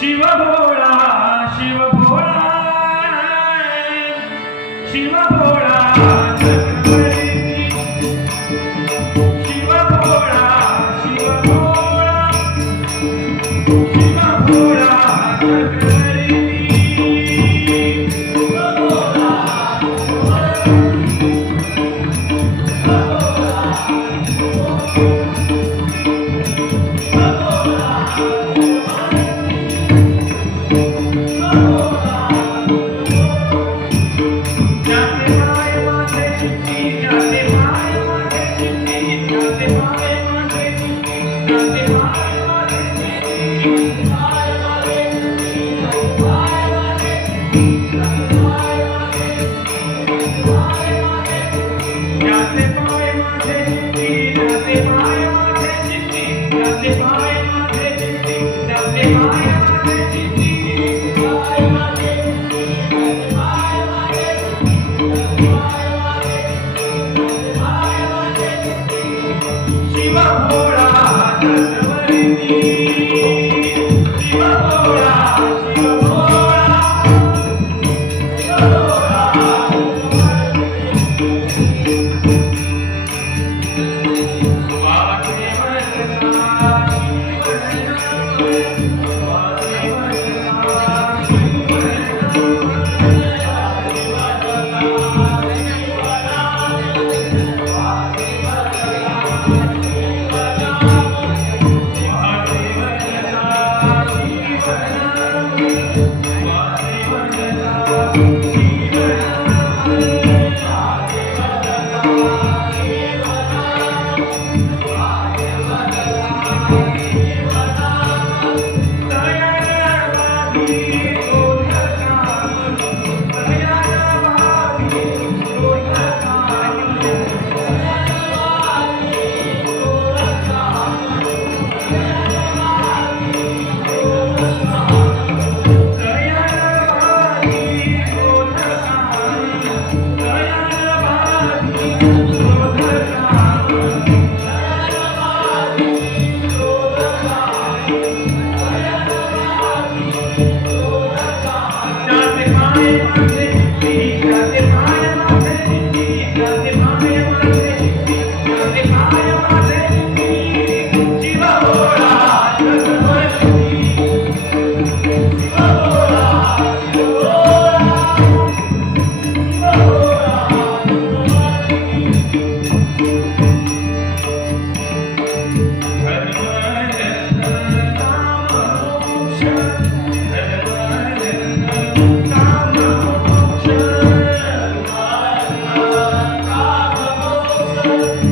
शिवभोळा शिवभोळा. शिवभोळा. Bye. Thank you.